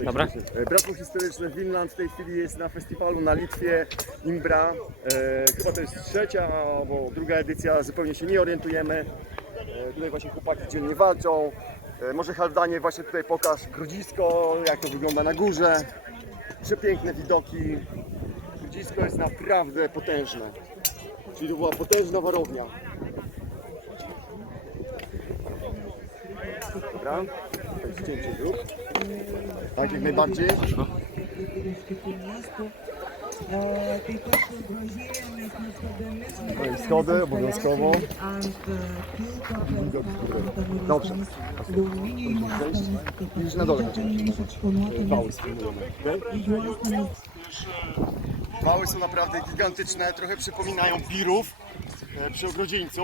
Dobra. E, Bractwo Historyczne Winland w tej chwili jest na festiwalu na Litwie, Imbra. E, chyba to jest trzecia albo druga edycja, zupełnie się nie orientujemy. E, tutaj właśnie chłopaki dzielnie walczą. E, może Haldanie właśnie tutaj pokaż Grodzisko, jak to wygląda na górze. Przepiękne widoki. Grodzisko jest naprawdę potężne. Czyli to była potężna warownia. Dobra, to jest cięcie dróg. Tak, jak najbardziej. To jest schody obowiązkowo. Dobrze. Już na dole Wały. Wały są naprawdę gigantyczne, trochę przypominają wirów e, przy ogrodzieńcu.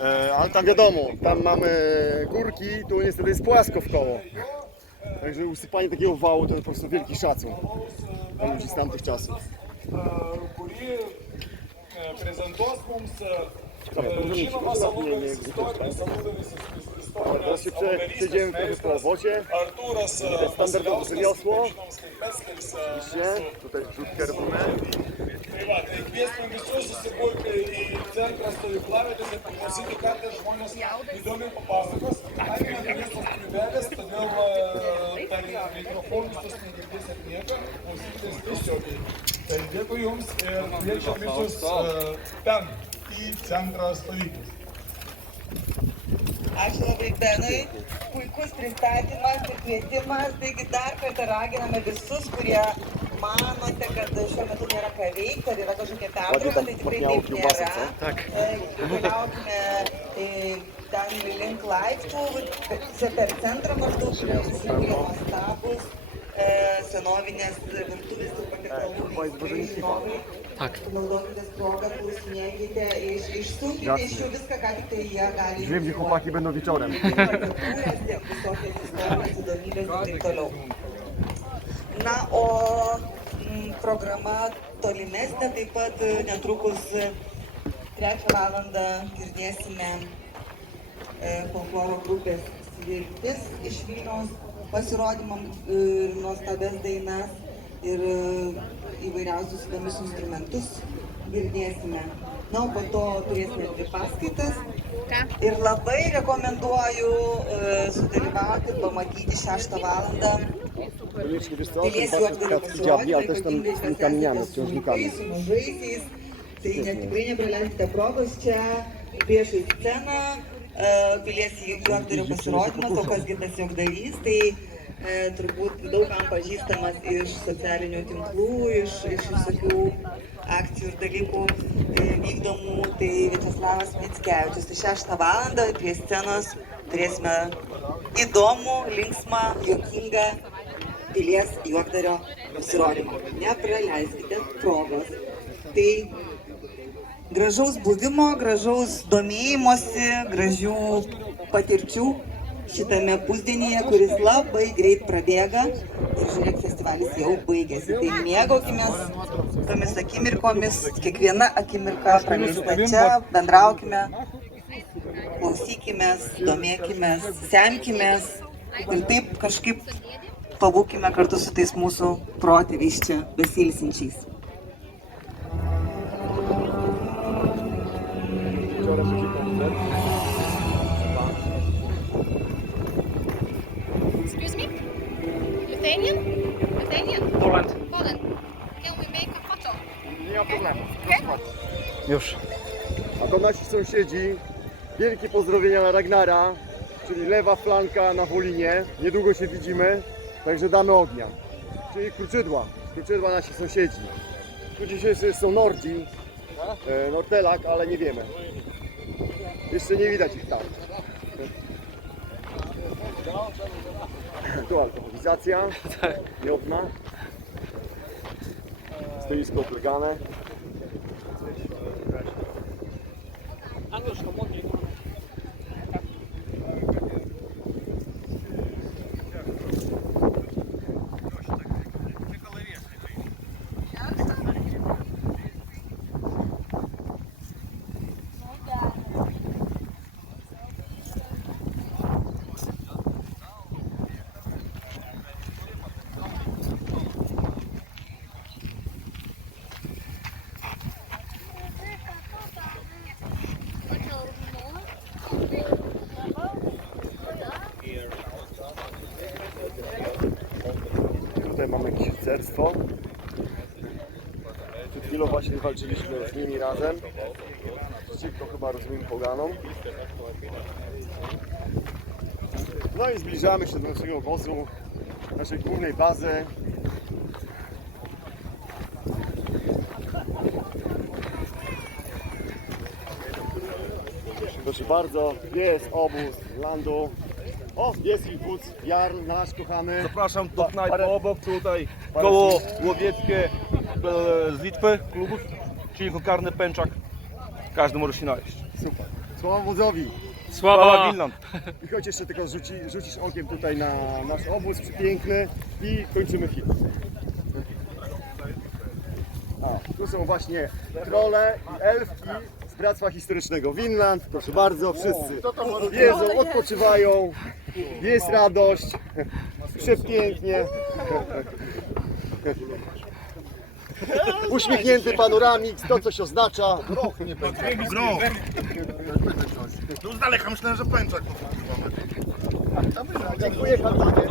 E, ale tam wiadomo, tam mamy górki, tu niestety jest płasko w koło. Także usypanie takiego wału to po prostu wielki szacun dla ludzi z tamtych czasów. prezentuos mums žinomas się prze, przejdziemy trochę po obocie. Artūras tutaj rzut kerbuny. Tai va, tai kviesime visus susiburti į centrą stovyklavietės ir paklausyti, ką tie žmonės įdomiai papasakos. Kaime negirdėsit nieko, klausykitės tiesiogiai. Tai dėkui Jums ir kviečiam visus e, ten, į centrą stovyklos. Ačiū labai Benui, puikus pristatymas ir kvietimas, taigi dar kartą raginame visus, kurie manote, kad šiuo metu nėra ką veikti, ar yra kažkokia pertrauka, tai tikrai taip nėra. Keliaukime e, ten link laiptų, čia per centrą maždaug įsijungia nuostabus senovinės virtuvės ir patiekalų. Tak. Naudokitės progą, klausinėkite, iš, išsunkite iš jų viską, ką tik tai jie gali Wiem, gdzie chłopaki będą wieczorem. Na, o mm, programa tolimesnė taip pat e, netrukus e, trečią valandą girdėsime e, folkloro grupės Viltis iš Vilniaus pasirodymam ir nuostabės dainas ir įvairiausius įdomius instrumentus girdėsime. Na, o po to turėsime dvi paskaitas. Ką? Ir labai rekomenduoju uh, sudalyvauti ir pamatyti 6 valandą. Piliesių apdarbos su mažaisiais. Tai ne, tikrai nepraleiskite progos čia priešai sceną e, Pilies juokdario pasirodymas, o kasgi tas juokdarys, tai e, turbūt daug kam pažįstamas iš socialinių tinklų, iš, iš visokių akcijų ir dalykų e, vykdomų. Tai Vičeslavas Mitskevičius. Tai 6 valandą prie scenos turėsime įdomų, linksmą, juokingą pilies juokdario pasirodymą. Nepraleiskite progos. Tai gražaus buvimo, gražaus domėjimosi, gražių patirčių šitame pusdienyje, kuris labai greit prabėga. Ir žiūrėk, festivalis jau baigėsi. Tai mėgaukime tomis akimirkomis, kiekviena akimirka praleista čia, bendraukime, klausykime, domėkime, semkime ir taip kažkaip pabūkime kartu su tais mūsų protėviais čia besilsinčiais. Już. A to nasi sąsiedzi. Wielkie pozdrowienia na Ragnara, czyli lewa flanka na Wolinie. Niedługo się widzimy, także damy ognia. Czyli Kruczydła. Kruczydła nasi sąsiedzi. Tu dzisiaj są Nordzi, e, Nortelak, ale nie wiemy. Jeszcze nie widać ich tam. Tu alkoholizacja, miodna. Stoisko oblegane. anglosaxón rycerstwo. Przed chwilą właśnie walczyliśmy z nimi razem. Przeciwko chyba rozumiem poganom. No i zbliżamy się do naszego obozu, naszej głównej bazy. Proszę bardzo, jest obóz landu. O, jest ich wódz, Jarl nasz kochany. Zapraszam do knajpy parę- obok tutaj, parę koło łowieckie e, z Litwy, klubów, czyli karny pęczak. Każdy może się najeść. Super. Słowa wodzowi. Sława Winland. I choć jeszcze tylko rzuci, rzucisz okiem tutaj na nasz obóz przepiękny i kończymy film. A, tu są właśnie trole i elfki z Bractwa Historycznego Winland. Proszę bardzo, wszyscy jedzą, odpoczywają, jest radość, przepięknie. Uśmiechnięty panoramik, to coś oznacza. Bro! Tu z daleka myślałem, że pęczak. Dziękuję, Kaltanie.